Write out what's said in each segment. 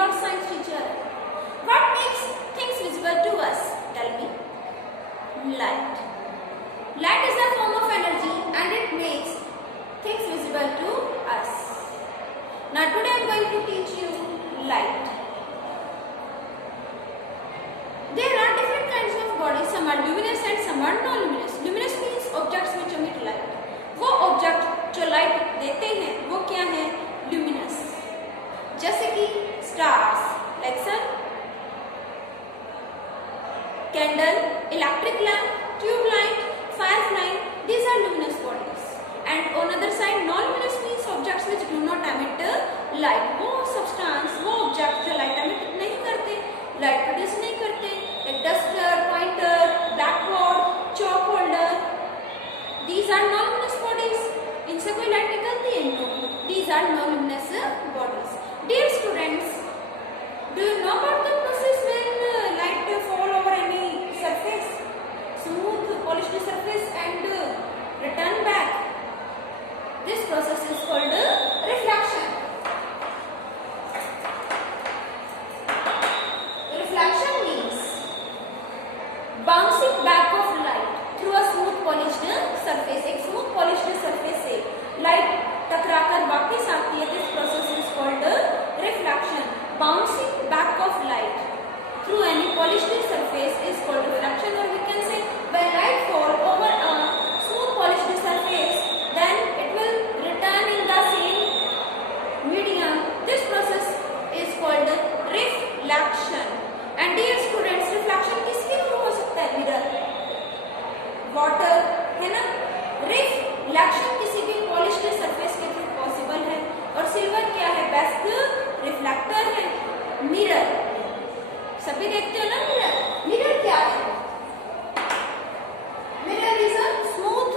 your science teacher. What makes things visible to us? Tell me. Light. Light is a form of energy and it makes things visible to us. Now today I am going to teach you light. There are different kinds of bodies. Some are luminous and some are non-luminous. Luminous means objects which emit light. वो object जो light देते हैं वो क्या है? Luminous. जैसे कि stars, like sun, candle, electric lamp, tube light, firefly. These are luminous bodies. And on other side, non-luminous means objects which do not emit light. वो substance, वो object जो light emit नहीं करते, light produce नहीं करते, like duster, pointer, blackboard, chalk holder. These are non-luminous bodies. इनसे कोई light निकलती है? No. These are non-luminous bodies. Dear students, do you know about the process when light fall over any surface, smooth, polished surface, and return back? This process is called reflection. Reflection means bouncing back of light through a smooth polished surface. एक smooth polished surface से light टकराकर वापस आती है. This process is called reflection. Bouncing back of light through any polished surface is called reflection, or we can say when light fall over a smooth polished surface, then it will return in the same medium. This process is called reflection. And dear students, reflection किसके through हो सकता है? Mirror, water, है ना. Reflection किसी भी polished surface के through possible है. और सिल्वर क्या है? बेस्ट रिफ्लेक्टर है. मिरर सभी देखते हो ना. मिरर क्या है? Mirror is a smooth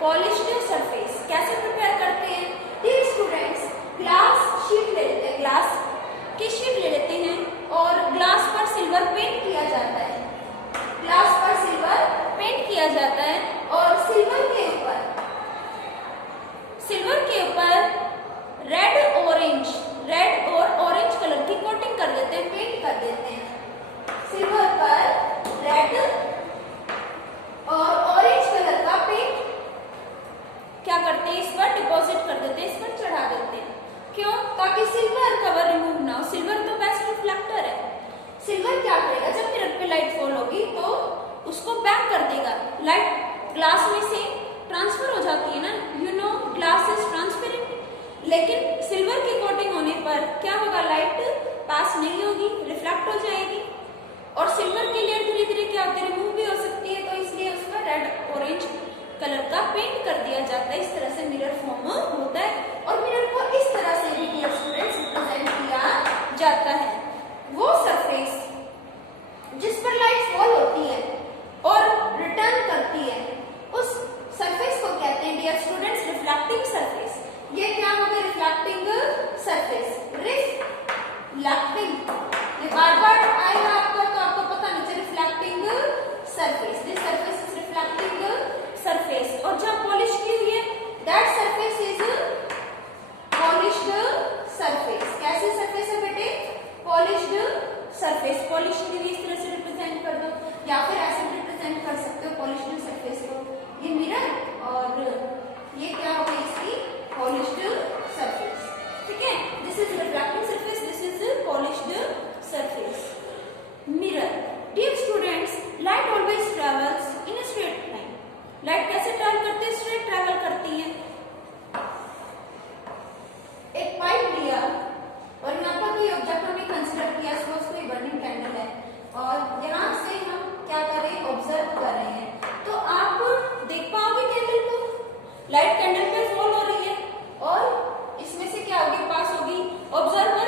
polished surface. कैसे प्रिपेयर करते हैं? डियर स्टूडेंट्स, ग्लास शीट ले लेते हैं, ग्लास की शीट ले लेते हैं और ग्लास पर सिल्वर पेंट किया जाता है. ग्लास पर सिल्वर पेंट किया जाता है और सिल्वर के ऊपर रेड और ऑरेंज कलर की कोटिंग कर देते हैं, पेंट कर देते हैं. सिल्वर पर रेड और ऑरेंज कलर का पेंट क्या करते हैं? इस पर डिपॉजिट कर देते हैं, इस पर चढ़ा देते हैं. क्यों? ताकि सिल्वर कवर रिमूव ना हो. सिल्वर तो बेस्ट रिफ्लेक्टर है. सिल्वर क्या करेगा? जब मिरर पे लाइट फॉल होगी तो उसको बैक कर देगा. लाइट ग्लास में से ट्रांसफर हो जाती है ना. You know glass is transparent. लेकिन सिल्वर की कोटिंग होने पर क्या होगा? लाइट पास नहीं होगी, रिफ्लेक्ट हो जाएगी. और सिल्वर की लेयर धीरे धीरे क्या होती है? रिमूव भी हो सकती है. तो इसलिए उस पर रेड ऑरेंज कलर का पेंट कर दिया जाता है. इस तरह से मिरर फॉर्म होता है. और मिरर को इस तरह से भी डियर स्टूडेंट्स रिप्रेजेंट किया जाता है. वो सरफेस जिस पर लाइट फॉल होती है और रिटर्न करती है, उस सरफेस को कहते हैं डियर स्टूडेंट्स रिफ्लेक्टिंग सरफेस. ये क्या हो गया? Reflecting surface. रिफ्लेक्टिंग ये बार बार आएगा आपको तो आपको पता नहीं चले. Reflecting surface. This surface is reflecting surface. और जब पॉलिश की हुई है, that surface is polished surface. कैसी सरफेस है बेटे? Polished surface. पॉलिश की हुई इस तरह से रिप्रेजेंट कर दो, या फिर ऐसे रिप्रेजेंट कर सकते हो पॉलिश्ड सरफेस को. ये मिरर और ये क्या हो गई? इसकी पॉलिश्ड सरफेस. ठीक है. This is reflecting surface, this is polished surface. Mirror. Dear students, light always travels in a straight line. Light कैसे ट्रैवल करती है? स्ट्रेट ट्रैवल करती है. एक पाइप लिया और यहाँ पर कोई ऑब्जेक्ट हमने कंसीडर किया, सपोज कोई बर्निंग कैंडल है, और यहाँ से हम क्या कर रहे हैं? ऑब्जर्व कर रहे हैं. तो आप देख पाओगे कैंडल को. लाइट कैंडल पे फॉल हो रही है और इसमें से क्या होगी? पास होगी. ऑब्जर्वर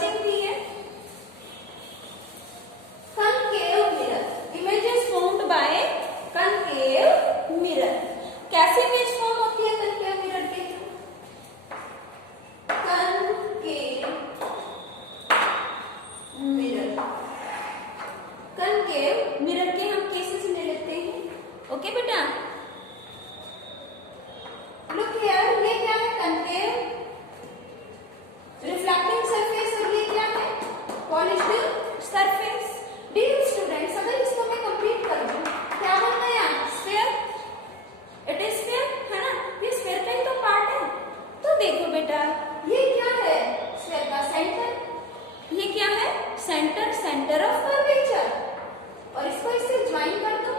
फर्स्ट थिंग दी है concave mirror. Image is formed by concave mirror. कैसे इमेज फॉर्म होती है concave mirror के through? concave mirror. concave mirror के हम केसेस ले लेते हैं. ओके बेटा, look here, ये क्या है? concave reflecting surface और ये क्या है? polished surface. डियर स्टूडेंट्स, अगर इसको मैं कंप्लीट कर दूं, क्या बन गया? स्फीयर. इट इज स्फीयर, है ना? ये स्फीयर का ही तो पार्ट है. तो देखो बेटा, ये क्या है? स्फीयर का सेंटर. ये क्या है? Centre, centre of curvature. और इसको इससे ज्वाइन कर दो.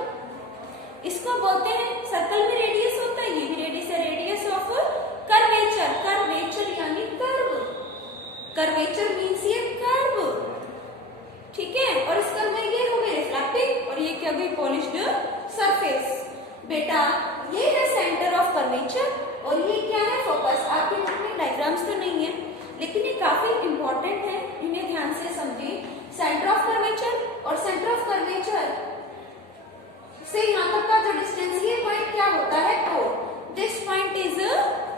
इसको बोलते हैं, सर्कल में रेडियस होता है, ये भी रेडियस है, रेडियस ऑफ कर्वेचर. कर्वेचर यानी कर्व. कर्वेचर मींस ये कर्व. ठीक है. और इसका में ये हो गई रिफ्लेक्टिंग और ये क्या हो गई? Polished surface. बेटा, ये है सेंटर ऑफ कर्वेचर और ये क्या है? फोकस. आपके बुक में डायग्राम्स तो नहीं है, लेकिन ये काफी इंपॉर्टेंट है, इन्हें ध्यान से समझिए. सेंटर ऑफ कर्वेचर और सेंटर ऑफ कर्वेचर से यहाँ तक का जो डिस्टेंस, ये पॉइंट क्या होता है? Pole. This point is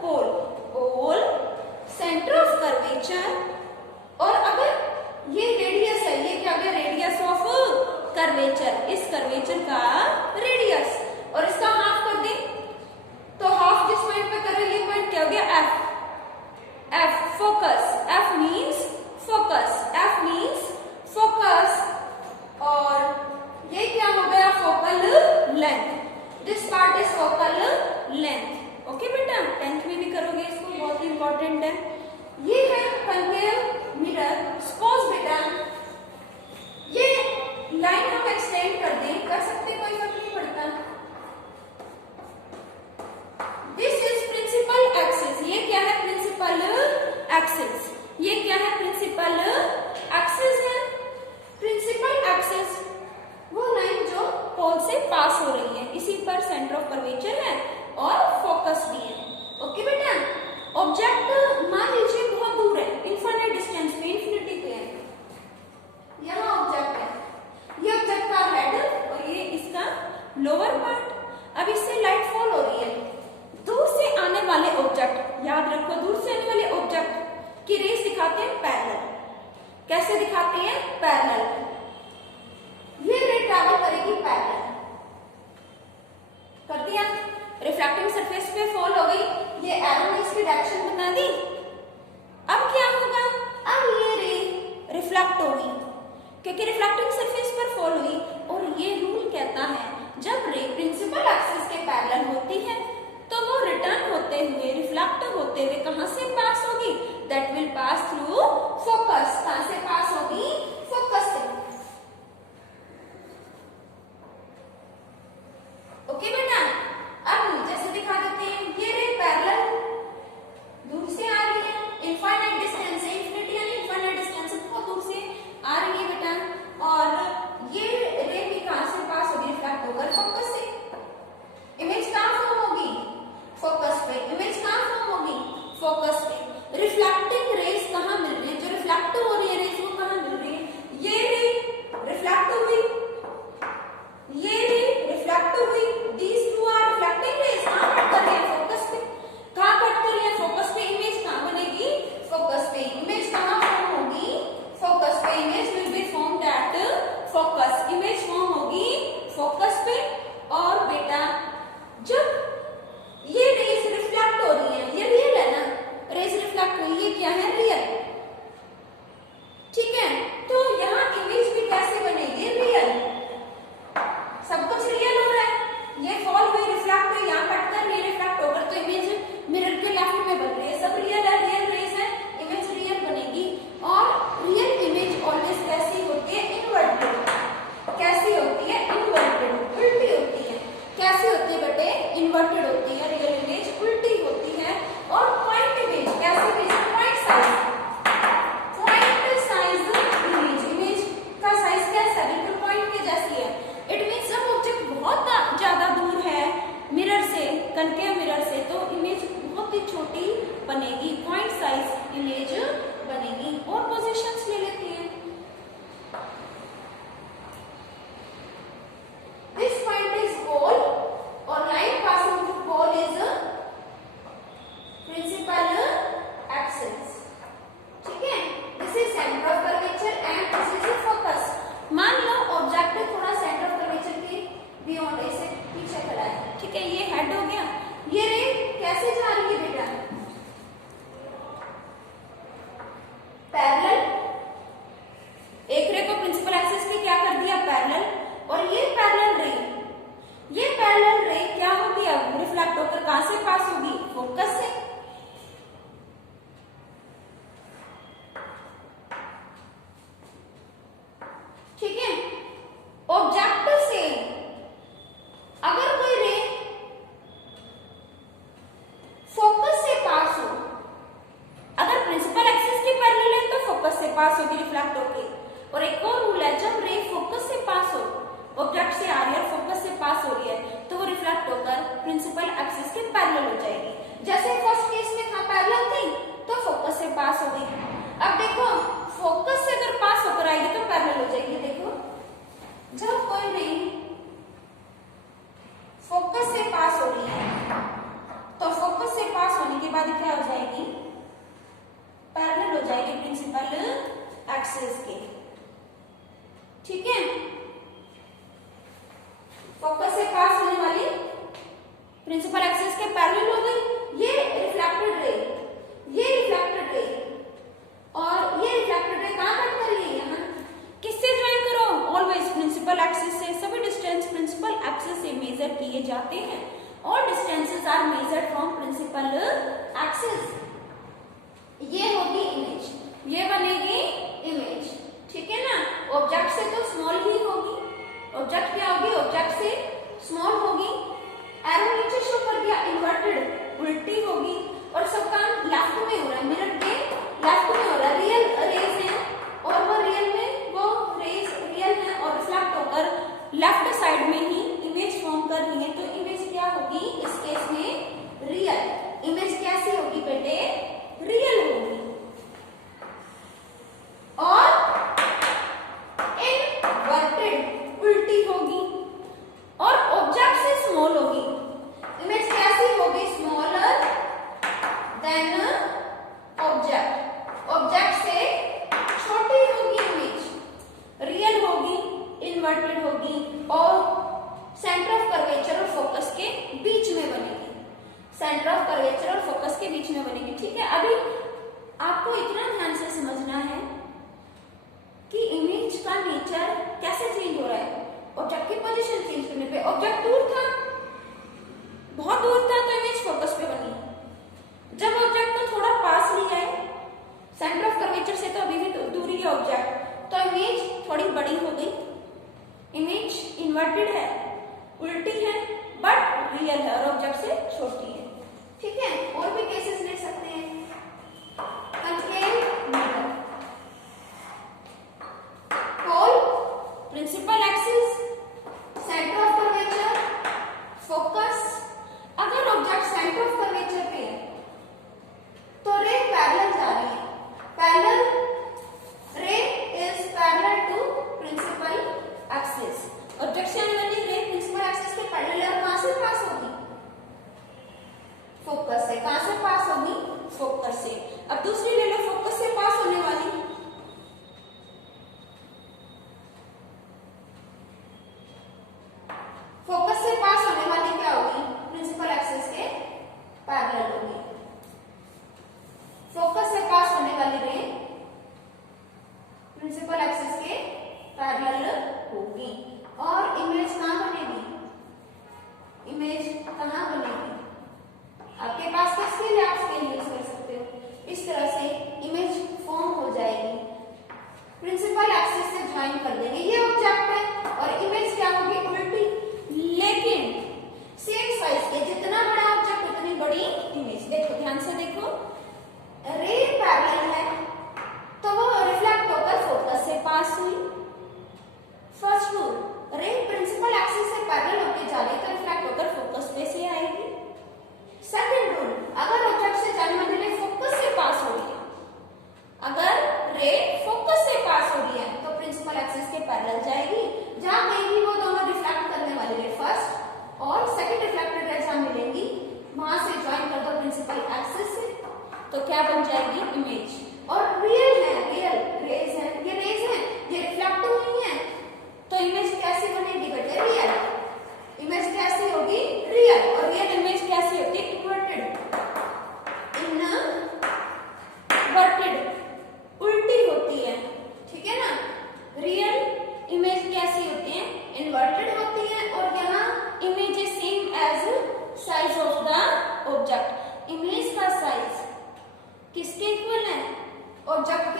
pole. Pole, centre of curvature. और अगर ये रेडियस है, ये क्या गया? Radius of curvature. इस कर्वेचर का रेडियस और इसका हाफ कर दे तो हाफ जिस पॉइंट पे कर रहे हैं, ये पॉइंट क्या हो गया? F. F focus. F means focus. F means focus. और ये क्या हो गया? Focal length. This part is focal length. Okay बेटा, 10th में भी करोगे इसको, बहुत ही इंपॉर्टेंट है. ये है concave mirror. सपोज बेटा ये लाइन हम एक्सटेंड कर दें, कर सकते, कोई फर्क नहीं पड़ता. This is principal axis. ये क्या है? Principal axis. ये क्या है? प्रिंसिपल एक्सिस है. प्रिंसिपल एक्सिस वो लाइन जो पोल से पास हो रही है, इसी पर सेंटर ऑफ कर्वेचर है और फोकस भी है. ओके बेटा, ऑब्जेक्ट मान लीजिए बहुत दूर है, इनफाइनाइट डिस्टेंस पे, इंफिनिटी पे है. यहाँ ऑब्जेक्ट है, ये ऑब्जेक्ट का हेड और ये इसका लोअर पार्ट. अब इससे लाइट फॉल हो रही है. दूर से आने वाले ऑब्जेक्ट, याद रखो, दूर से आने वाले ऑब्जेक्ट की रेस दिखाते हैं पैरेलल. कैसे दिखाते हैं? पैरेलल. ये रे ट्रैवल करेगी पैरेलल. कर दिया. रिफ्लेक्टिंग सरफेस पे फॉल हो गई, ये एरो ने इसकी डायरेक्शन बता दी. अब क्या होगा? अब ये रे रिफ्लेक्ट होगी क्योंकि रिफ्लेक्टिंग सरफेस पर फॉल हुई. और ये रूल कहता है जब रे प्रिंसिपल एक्सिस के पैरेलल होती है तो वो रिटर्न होते हुए, रिफ्लेक्ट होते हुए कहां से पास होगी? That will pass through focus. कहां से पास होगी? फोकस से. ओके बेटा, अब नीचे से दिखा देते हैं. ये रे पैरेलल दूर से आ रही है, इनफाइनाइट डिस्टेंस है, इंफिनिटी यानी इनफाइनाइट डिस्टेंस, बहुत दूर से आ रही है बेटा. और ये रे भी कहां से पास होगी? रिफ्लेक्ट होकर फोकस से. इमेज कहां फॉर्म होगी? फोकस पे. इमेज कहां फॉर्म होगी? फोकस पे. रिफ्लेक्टिंग रेस कहां मिल रही है? जो होगी रिफ्लेक्ट होके। और एक और रूल है, जब रे फोकस से पास हो, ऑब्जेक्ट से आ रही है, फोकस से पास हो रही है, तो वो रिफ्लेक्ट होकर प्रिंसिपल एक्सिस के पैरेलल हो जाएगी। जैसे फर्स्ट केस में था पैरेलल थी तो फोकस से पास हो गई। अब देखो फोकस से अगर पास होकर आएगी तो पैरेलल हो जाएगी। देखो जब कोई रे फोकस से पास हो रही है तो फोकस से पास होने के बाद क्या हो जाएगी, पैरेलल हो जाएगी प्रिंसिपल एक्सिस के। ठीक है, फोकस से पास होने वाली प्रिंसिपल एक्सिस के पैरेलल हो गई। ये रिफ्लेक्टेड रे, ये रिफ्लेक्टेड रे और ये रिफ्लेक्टेड रे कहां कट कर रही है, यहाँ किससे ज्वाइन करो, ऑलवेज प्रिंसिपल एक्सिस से। सभी डिस्टेंस प्रिंसिपल एक्सिस से मेजर किए जाते हैं। All distances are measured from principal axis. ये होगी इमेज, ये बनेगी इमेज। ठीक है ना, ऑब्जेक्ट से तो स्मॉल ही होगी, ऑब्जेक्ट क्या होगी, ऑब्जेक्ट से स्मॉल होगी। एरो नीचे शो कर दिया, इन्वर्टेड उल्टी होगी और सब काम लेफ्ट में हो रहा है, मिरर के लेफ्ट में हो रहा है। रियल रेज है और वो रियल में वो रेज रियल है और रिफ्लेक्ट होकर लेफ्ट साइड में ही इमेज फॉर्म कर रही है। तो इमेज क्या होगी इस केस में, रियल। इमेज कैसी होगी बेटे, रियल होगी और इनवर्टेड उल्टी होगी और ऑब्जेक्ट से स्मॉल होगी। इमेज कैसी होगी, स्मॉलर देन ऑब्जेक्ट, ऑब्जेक्ट से छोटी होगी इमेज, रियल होगी, इनवर्टेड होगी और सेंटर ऑफ कर्वेचर और फोकस के बीच में बनेगी, सेंटर ऑफ कर्वेचर और फोकस के बीच में बनेगी। ठीक है, अभी आपको इतना ध्यान से समझना है कि इमेज का नेचर कैसे चेंज हो रहा है। ऑब्जेक्ट की पोजीशन चेंज करने पे, ऑब्जेक्ट दूर था, बहुत दूर था तो इमेज फोकस पे बनी। जब ऑब्जेक्ट को थोड़ा पास लिया है सेंटर ऑफ कर्वेचर से, तो अभी भी दूरी है ऑब्जेक्ट, तो इमेज थोड़ी बड़ी हो गई। इमेज इन्वर्टेड है, उल्टी है बट रियल है और ऑब्जेक्ट से छोटी है। ठीक है, और भी केसेस ले सकते हैं। Concave mirror, hole, principal axis, centre of curvature, focus. अगर ऑब्जेक्ट सेंटर ऑफ कर्वेचर पे है तो रे पैरेलल जा रही है, parallel ray is parallel to principal axis. Object से आने वाली रे प्रिंसिपल एक्सिस के पैरेलल है और कहां से पास होगी, फोकस से। कहां से पास होगी, फोकस से। अब दूसरी ले लो, फोकस से पास होने वाली, फोकस से पास होने वाली क्या होगी, प्रिंसिपल एक्सिस के पैरेलल होगी। फोकस से पास होने वाली रे प्रिंसिपल एक्सिस के पैरेलल होगी और इमेज कहां बनेगी, इमेज कहां बनेगी, आपके पास का स्केल है, आप स्केल यूज कर सकते हो। इस तरह से इमेज फॉर्म हो जाएगी, प्रिंसिपल एक्सिस से ज्वाइन कर देंगे। ये ऑब्जेक्ट है और इमेज क्या होगी, उल्टी, लेकिन सेम साइज के, जितना बड़ा ऑब्जेक्ट उतनी बड़ी इमेज। देखो ध्यान से देखो, रे पैरेलल है तो वो रिफ्लेक्ट होकर फोकस से पास हुई। फर्स्ट रूल, रे प्रिंसिपल एक्सिस से पैरेलल होकर जा रही तो रिफ्लेक्ट होकर फोकस पे से आएगी। सेकंड रूल, अगर ऑब्जेक्ट से जाने वाली रे फोकस से पास हो रही है, अगर रे फोकस से पास हो रही है तो प्रिंसिपल एक्सिस के पैरेलल जाएगी। जहां कहीं वो दोनों रिफ्लेक्ट करने वाली रे फर्स्ट और सेकंड रिफ्लेक्टेड रे जहां मिलेंगी वहां से ज्वाइन कर दो प्रिंसिपल एक्सिस से, तो क्या बन जाएगी, इमेज। और रियल है, रियल रेज है, ये रेज है, ये रिफ्लेक्ट हुई है, तो इमेज कैसी बनेगी बेटे, रियल। इमेज कैसी होगी, रियल। और रियल इमेज कैसी होती है, इन्वर्टेड, इनवर्टेड, उल्टी होती है। ठीक है ना, रियल इमेज कैसी होती है, इन्वर्टेड होती है और यहाँ image is same as size of the object. Image का साइज किसके इक्वल है, ऑब्जेक्ट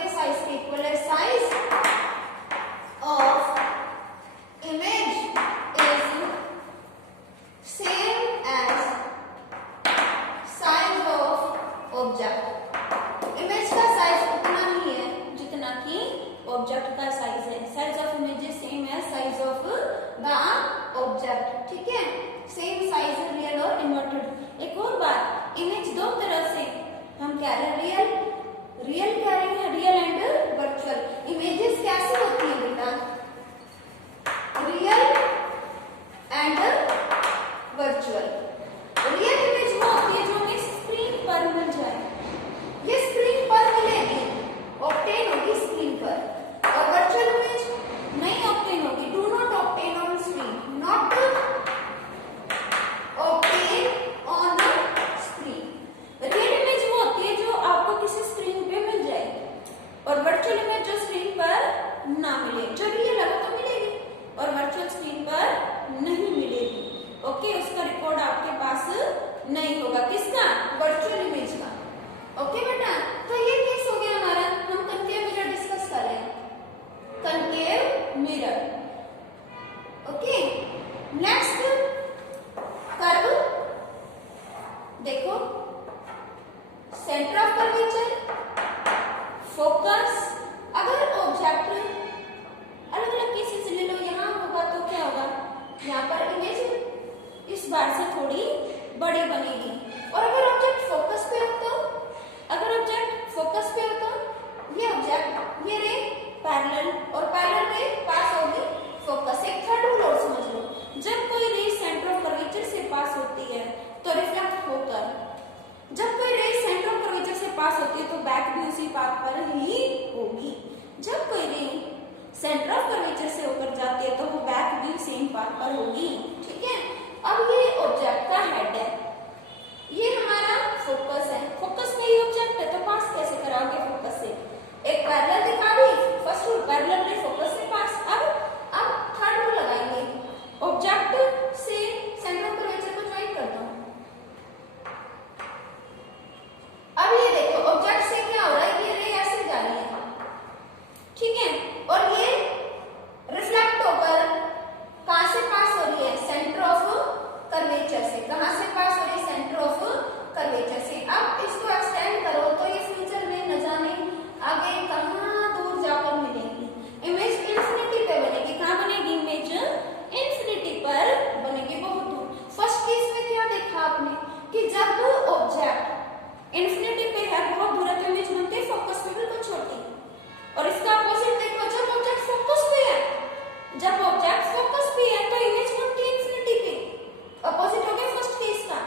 ऑब्जेक्ट का साइज है। साइज ऑफ इमेजेस सेम है साइज ऑफ द ऑब्जेक्ट, ठीक है, सेम साइज रियल और इन्वर्टेड। एक और बात, इमेज दो तरह से हम कह रहे हैं, रियल कह रहे हैं, रियल एंड वर्चुअल। इमेजेस कैसी होती है बेटा, real and virtual. Real image वो होती है जो हमें स्क्रीन पर मिल जाए, ये स्क्रीन पर मिलेगी, ऑब्टेन होगी स्क्रीन पर। और वर्चुअल इमेज नहीं ऑब्टेन होगी, do not obtain on screen, not obtain on screen. Real image वो होती है जो आपको किसी स्क्रीन पे मिल जाए, और वर्चुअल इमेज जो स्क्रीन पर ना मिले, जो रियल है वो तो मिलेगी और वर्चुअल स्क्रीन पर नहीं मिलेगी। ओके, उसका रिकॉर्ड आपके पास नहीं होगा, किसका, वर्चुअल इमेज का। ओके बेटा, तो ये केस हो गया हमारा। हम कनकेव मिरर डिस्कस कर रहे हैं, concave mirror. Okay, next curve देखो, सेंटर ऑफ कर्वेचर, फोकस। अगर ऑब्जेक्ट अलग अलग केसेस ले लो, यहाँ होगा तो क्या होगा, यहाँ पर इमेज इस बार से थोड़ी बड़ी बनेगी। और अगर ऑब्जेक्ट फोकस पे हो तो, अगर ऑब्जेक्ट फोकस पे हो तो ये ऑब्जेक्ट, ये रे पैरेलल और पैरेलल रे पास होगी फोकस। एक थर्ड रूल और समझ लो, जब कोई रे सेंटर ऑफ कर्वेचर से पास होती है तो रिफ्लेक्ट होकर, जब कोई रे सेंटर ऑफ कर्वेचर से पास होती है तो बैक भी उसी पाथ पर ही होगी। जब कोई रे सेंटर ऑफ कर्वेचर से होकर जाती है तो वो बैक भी सेम पाथ पर होगी, ठीक है। अब ये ऑब्जेक्ट का हेड है, ये हमारा फोकस है, फोकस में ही ऑब्जेक्ट है तो पास कैसे कराओगे फोकस से, एक पैरेलल दिखा दी, फर्स्ट रूल पैरेलल रे फोकस से पास। अब थर्ड रूल लगाएंगे, ऑब्जेक्ट से सेंटर ऑफ कर्वेचर को ज्वाइन कर दो। अब ये देखो ऑब्जेक्ट से क्या हो रहा है, ये रे ऐसे जा रही है, ठीक है, और ये रिफ्लेक्ट होकर कहां से पास हो रही है, सेंटर ऑफ कर्वेचर से। कहां से पास हो रही है, सेंटर ऑफ कर्वेचर से। अब इसको एक्सटेंड करो तो ये फ्यूचर में न जाने आगे कहां दूर जाकर मिलेगी। इमेज इंफिनिटी पे बनेगी, कहां बनेगी, इमेज इंफिनिटी पर बनेगी, बहुत दूर। फर्स्ट केस में क्या देखा आपने कि जब ऑब्जेक्ट इंफिनिटी पे है, बहुत दूर है, तो इमेज बनती है फोकस में बिल्कुल छोटी। और इसका अपोजिट देखो, जब ऑब्जेक्ट फोकस पे है, जब ऑब्जेक्ट फोकस पे है तो इमेज बनती है इंफिनिटी पे। अपोजिट हो गया फर्स्ट केस का,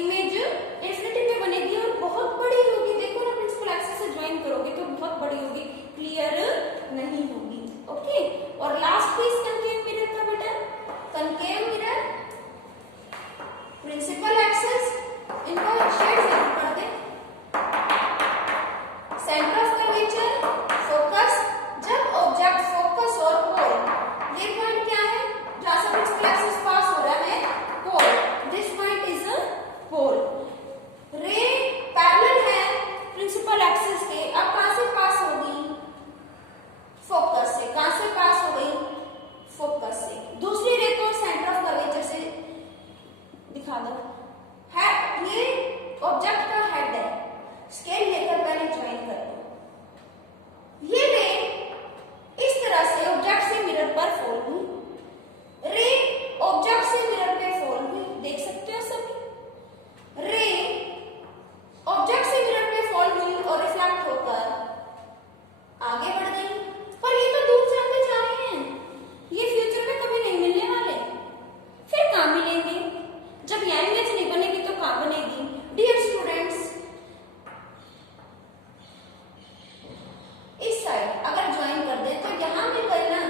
इमेज इंफिनिटी पे बनेगी और बहुत बड़ी होगी। देखो ना, प्रिंसिपल एक्सिस से ज्वाइन करोगे तो बहुत बड़ी होगी, क्लियर नहीं होगी। ओके, और लास्ट केस कनकेव मिरर का बेटा, कनकेव मिरर, प्रिंसिपल एक्सिस, इनको शेड जरूर कर दे, सेंटर ऑफ कर्वेचर, फोकस। जब ऑब्जेक्ट फोकस और पोल, ये पॉइंट क्या है, जहां से प्रिंसिपल एक्सिस पास हो रहा है, pole, this point is pole. Ray parallel है प्रिंसिपल एक्सिस के, अब कहां से पास होगी, फोकस से। कहां से पास हो गई, फोकस से। दूसरी रे को सेंटर ऑफ कर्वेचर से दिखा दो, है ये ऑब्जेक्ट का हेड है, स्केल लेकर पहले ज्वाइन कर दो। ये रे इस तरह से ऑब्जेक्ट से मिरर पर फॉल हुई, रे ऑब्जेक्ट से मिरर पे फॉल हुई, देख सकते हो सभी, रे ऑब्जेक्ट से मिरर पे फॉल हुई और रिफ्लेक्ट होकर आगे बढ़ गई। पर ये तो दूर जाते जा रहे हैं, ये फ्यूचर में कभी नहीं मिलने वाले, फिर कहां मिलेंगे, जब यह इमेज नहीं बनेगी तो कहां बनेगी। डियर स्टूडेंट्स, इस साइड अगर ज्वाइन कर दे तो यहां मिल गई ना,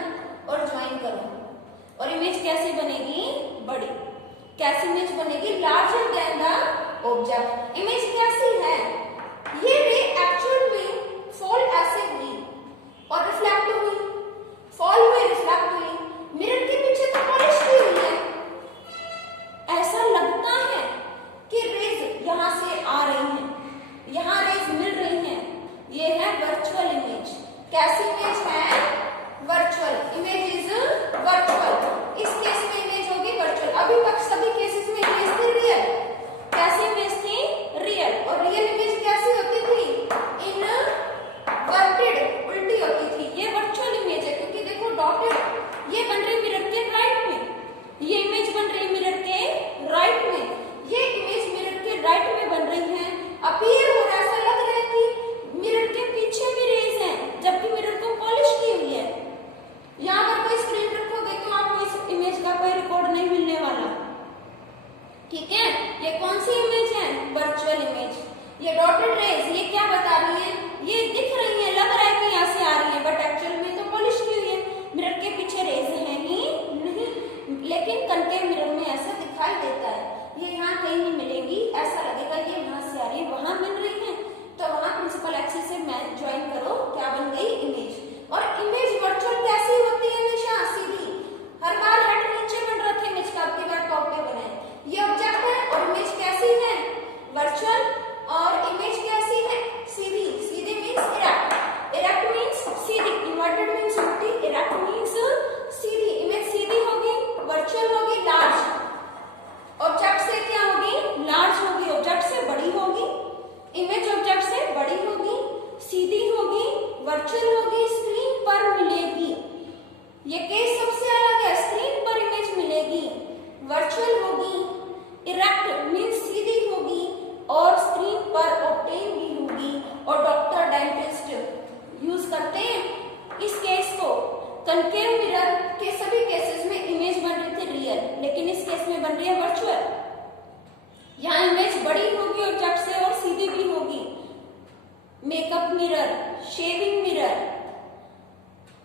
और ज्वाइन करो, और इमेज कैसी बनेगी, बड़ी। कैसी इमेज बनेगी, larger than the object. Image कैसी है, ये रे एक्चुअल में फॉल ऐसे हुई और रिफ्लेक्ट हुई, फॉल हुई रिफ्लेक्ट हुई, मिरर के पीछे तो पॉलिश की हुई है, ऐसा लगता है कि रेज यहां से आ रही हैं, यहां रेज मिल रही हैं। ये है वर्चुअल इमेज। कैसी इमेज है, वर्चुअल इमेज इज वर्चुअल। इस केस में इमेज होगी वर्चुअल। अभी तक सभी केसेस में इमेज थी रियल। कैसी इमेज थी, रियल। और रियल इमेज कैसी होती थी, इनवर्टेड, उल्टी होती थी। ये वर्चुअल इन्वर्टेड मीन्स उल्टी, इरेक्ट मीन्स सीधी। इमेज सीधी होगी, वर्चुअल होगी, लार्ज। ऑब्जेक्ट से क्या होगी? लार्ज होगी, ऑब्जेक्ट से बड़ी होगी। इमेज ऑब्जेक्ट से बड़ी होगी, सीधी होगी, वर्चुअल होगी, स्क्रीन पर मिलेगी। ये केस सबसे अलग है, स्क्रीन पर इमेज मिलेगी, वर्चुअल होगी, इरेक्ट मीन्स सीधी होगी और स्क्रीन पर ऑब्टेन भी होगी। और डॉक्टर डेंटिस्ट यूज करते हैं इस केस को। कनकेव मिरर के सभी केसेस में इमेज बन रही थी रियल, लेकिन इस केस में बन रही है वर्चुअल। यहाँ इमेज बड़ी होगी ऑब्जेक्ट से और सीधी भी होगी। मेकअप मिरर, शेविंग मिरर,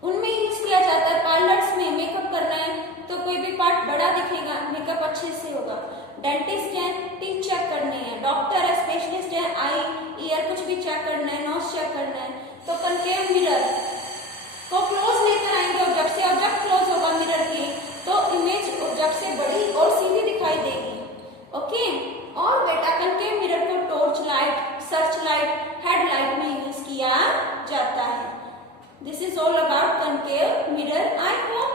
उनमें यूज किया जाता है। पार्लर्स में मेकअप करना है तो कोई भी पार्ट बड़ा दिखेगा, मेकअप अच्छे से होगा। डेंटिस्ट है, टीथ चेक करने हैं। डॉक्टर है, स्पेशलिस्ट है, आई ईयर कुछ भी चेक करना है, नोज चेक करना है, तो कनकेव मिरर को क्लोज लेकर आएंगे ऑब्जेक्ट से। ऑब्जेक्ट क्लोज होगा मिरर के तो इमेज ऑब्जेक्ट से बड़ी और सीधी दिखाई देगी। ओके। और बेटा कनकेव मिरर को torch light, search light, headlight में यूज किया जाता है। This is all about concave mirror. I hope